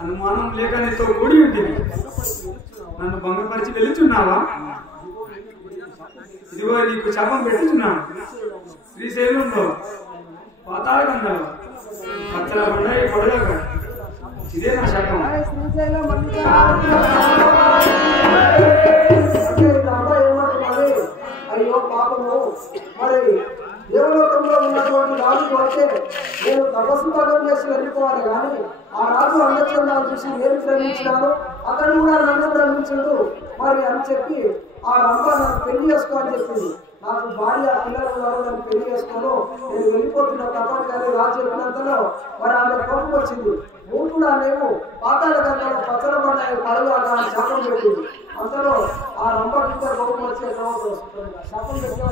అనుమానం లేక నీతో కూడి ఉంటుంది. నన్ను భంగపరిచి వెళుతున్నావా? ఇదిగో నీకు శాపం పెట్టుచున్నాను. శ్రీశైలంలో పాతాళ గంగలో పచ్చల బండాయి పొడగా ఇదే నా శాపం. అయ్యో పాపము, మరి దేవలోకంలో ఉన్నటువంటి రాజు అంటే నేను తపస్సు పగం చేసి వెళ్ళిపోవాలి కానీ ఆ రాజు అందచందాలు చూసి నేను ప్రేమించినాను, అతను కూడా నన్ను ప్రేమించడు మరి అని చెప్పి ఆ రంభ నాకు పెళ్లి చేసుకో అని చెప్పింది. నాకు భార్య పిల్లలు ఉన్నారు, నన్ను పెళ్లి చేసుకోను, నేను వెళ్ళిపోతున్న తప్పని కానీ రాజు చెప్పినంతలో మరి ఆమె కోపం వచ్చింది. నువ్వు కూడా నేను పాతాళ గంగలో పచ్చల బండాయి కడుగు అన్న శాపం పెట్టింది. అంతలో ఆ రంభ కింద కోపం వచ్చే శాపం పెట్టినవా